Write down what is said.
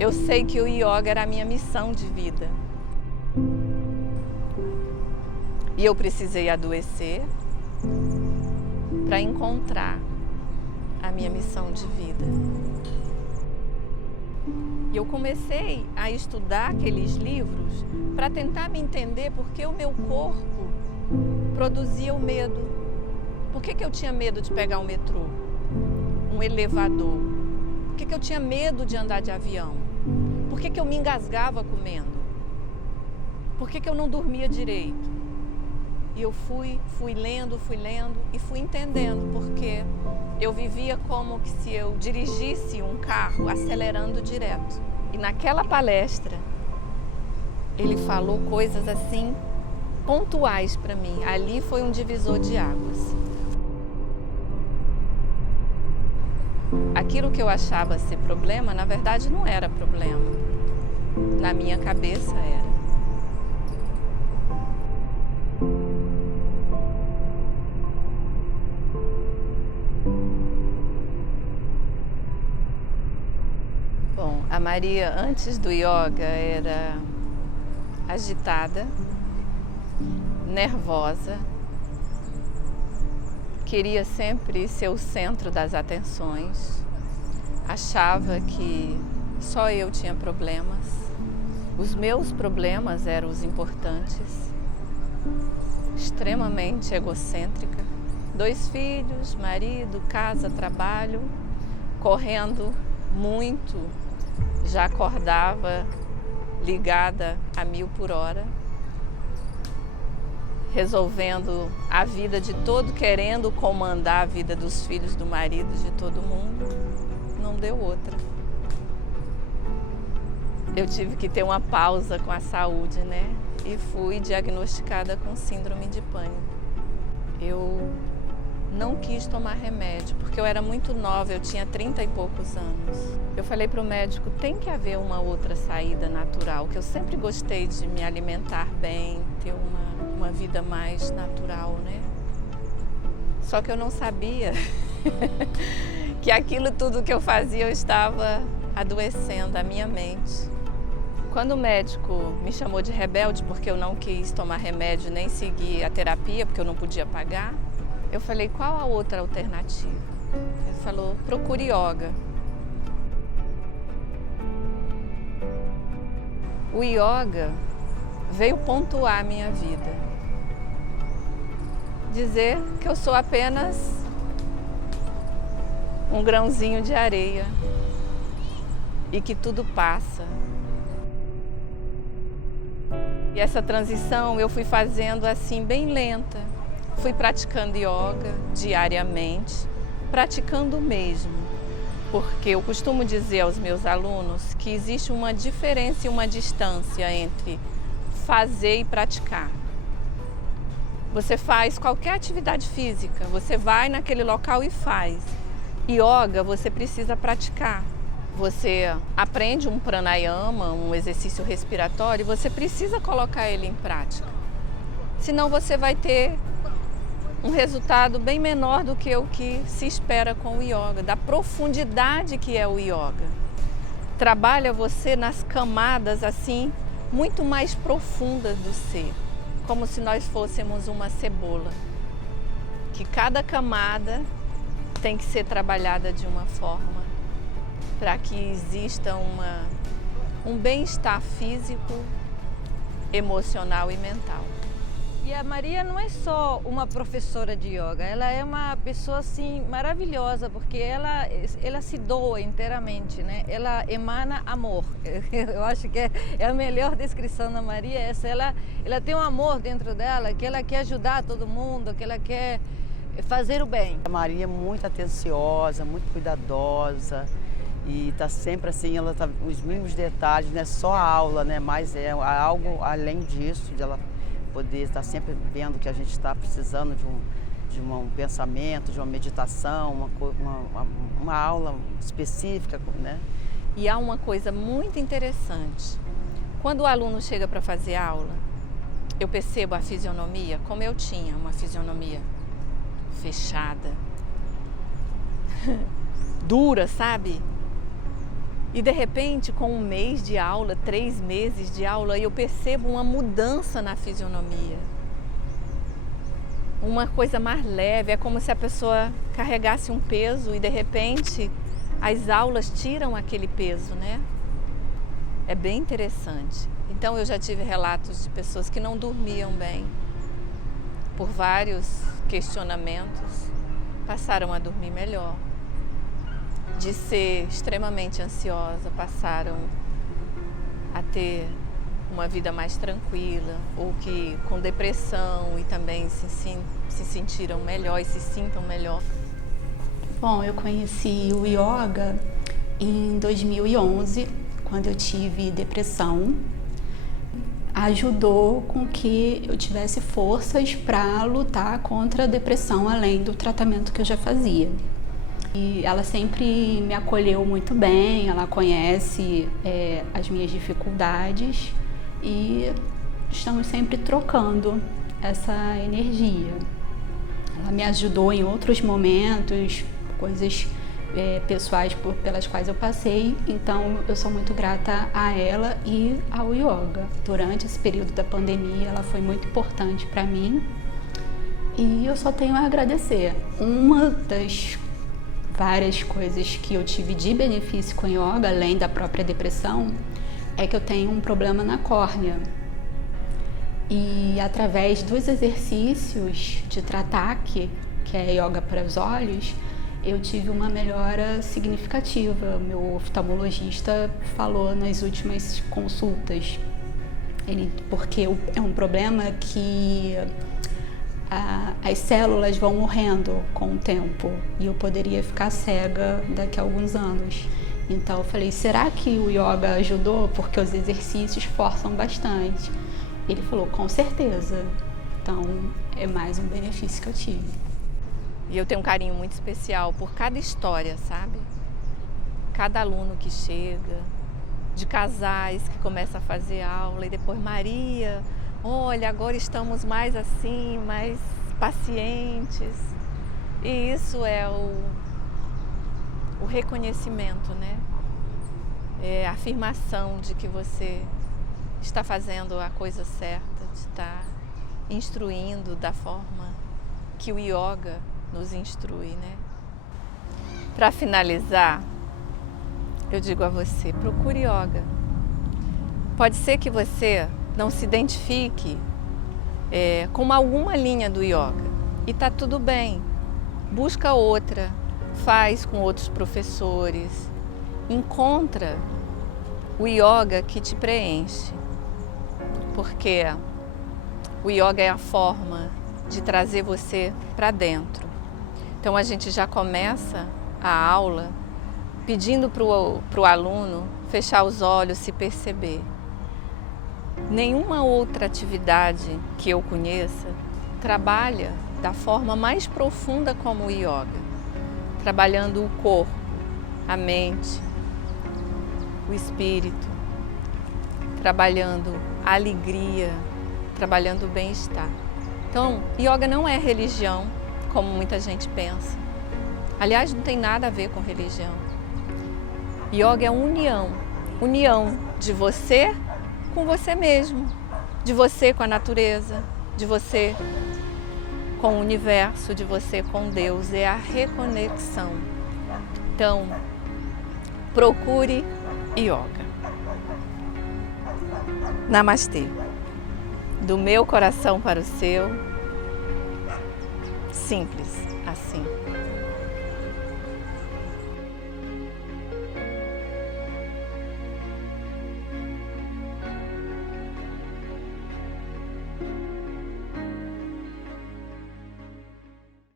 Eu sei que o yoga era a minha missão de vida. E eu precisei adoecer para encontrar a minha missão de vida. E eu comecei a estudar aqueles livros para tentar me entender porque o meu corpo produzia o medo. Por que eu tinha medo de pegar um metrô, um elevador? Por que eu tinha medo de andar de avião? Por que eu me engasgava comendo? Por que eu não dormia direito? E eu fui lendo e fui entendendo porque eu vivia como que se eu dirigisse um carro acelerando direto. E naquela palestra, ele falou coisas assim pontuais para mim. Ali foi um divisor de águas. Aquilo que eu achava ser problema, na verdade não era problema. Na minha cabeça era. Bom, a Maria antes do yoga era agitada, nervosa, queria sempre ser o centro das atenções, achava que só eu tinha problemas, os meus problemas eram os importantes, extremamente egocêntrica, 2 filhos, marido, casa, trabalho, correndo muito, já acordava ligada a 1000 por hora, resolvendo a vida de todo, querendo comandar a vida dos filhos, do marido, de todo mundo. Não deu outra. Eu tive que ter uma pausa com a saúde, né? E fui diagnosticada com síndrome de pânico. Eu não quis tomar remédio, porque eu era muito nova, eu tinha 30 e poucos anos. Eu falei para o médico, tem que haver uma outra saída natural, que eu sempre gostei de me alimentar bem, ter uma vida mais natural, né? Só que eu não sabia que aquilo tudo que eu fazia eu estava adoecendo a minha mente. Quando o médico me chamou de rebelde porque eu não quis tomar remédio nem seguir a terapia, porque eu não podia pagar, eu falei, qual a outra alternativa? Ele falou, procure yoga. O yoga veio pontuar a minha vida. Dizer que eu sou apenas um grãozinho de areia e que tudo passa. E essa transição eu fui fazendo assim bem lenta. Fui praticando yoga diariamente, praticando mesmo, porque eu costumo dizer aos meus alunos que existe uma diferença e uma distância entre fazer e praticar. Você faz qualquer atividade física, você vai naquele local e faz. Yoga você precisa praticar. Você aprende um pranayama, um exercício respiratório, e você precisa colocar ele em prática. Senão você vai ter um resultado bem menor do que o que se espera com o yoga, da profundidade que é o yoga. Trabalha você nas camadas assim, muito mais profundas do ser, como se nós fôssemos uma cebola, que cada camada tem que ser trabalhada de uma forma para que exista um bem-estar físico, emocional e mental. E a Maria não é só uma professora de yoga, ela é uma pessoa assim maravilhosa, porque ela se doa inteiramente, né? Ela emana amor. Eu acho que é a melhor descrição da Maria, essa. Ela tem um amor dentro dela, que ela quer ajudar todo mundo, que ela quer fazer o bem. A Maria é muito atenciosa, muito cuidadosa e está sempre assim, ela tá os mínimos detalhes, não é só a aula, né? Mas é algo além disso, de ela poder estar sempre vendo que a gente está precisando de um pensamento, de uma meditação, uma aula específica, né? E há uma coisa muito interessante. Quando o aluno chega para fazer aula, eu percebo a fisionomia, como eu tinha uma fisionomia fechada, dura, sabe? E de repente, com 1 mês de aula, 3 meses de aula, eu percebo uma mudança na fisionomia. Uma coisa mais leve, é como se a pessoa carregasse um peso e de repente as aulas tiram aquele peso, né? É bem interessante. Então eu já tive relatos de pessoas que não dormiam bem por vários questionamentos, passaram a dormir melhor. De ser extremamente ansiosa, passaram a ter uma vida mais tranquila, ou que com depressão e também se sentiram melhor e se sintam melhor. Bom, eu conheci o yoga em 2011, quando eu tive depressão. Ajudou com que eu tivesse forças para lutar contra a depressão, além do tratamento que eu já fazia. E ela sempre me acolheu muito bem, ela conhece as minhas dificuldades e estamos sempre trocando essa energia. Ela me ajudou em outros momentos, coisas pessoais pelas quais eu passei, então eu sou muito grata a ela e ao yoga. Durante esse período da pandemia, ela foi muito importante para mim e eu só tenho a agradecer. Uma das várias coisas que eu tive de benefício com yoga, além da própria depressão, é que eu tenho um problema na córnea. E através dos exercícios de Trattak, que é yoga para os olhos, eu tive uma melhora significativa. Meu oftalmologista falou nas últimas consultas, porque é um problema que as células vão morrendo com o tempo e eu poderia ficar cega daqui a alguns anos. Então eu falei, será que o yoga ajudou? Porque os exercícios forçam bastante. Ele falou, com certeza. Então é mais um benefício que eu tive. E eu tenho um carinho muito especial por cada história, sabe? Cada aluno que chega, de casais que começa a fazer aula e depois, Maria, olha, agora estamos mais assim, mais pacientes. E isso é o reconhecimento, né? É a afirmação de que você está fazendo a coisa certa, de estar instruindo da forma que o yoga nos instrui, né? Para finalizar, eu digo a você, procure yoga. Pode ser que você não se identifique com alguma linha do yoga e tá tudo bem. Busca outra, faz com outros professores, encontra o yoga que te preenche, porque o yoga é a forma de trazer você para dentro. Então a gente já começa a aula pedindo para o aluno fechar os olhos, se perceber. Nenhuma outra atividade que eu conheça trabalha da forma mais profunda como o yoga, trabalhando o corpo, a mente, o espírito, trabalhando a alegria, trabalhando o bem-estar. Então, yoga não é religião, como muita gente pensa. Aliás, não tem nada a ver com religião. Yoga é união, união de você com você mesmo, de você com a natureza, de você com o universo, de você com Deus, é a reconexão. Então, procure yoga. Namastê. Do meu coração para o seu, simples assim.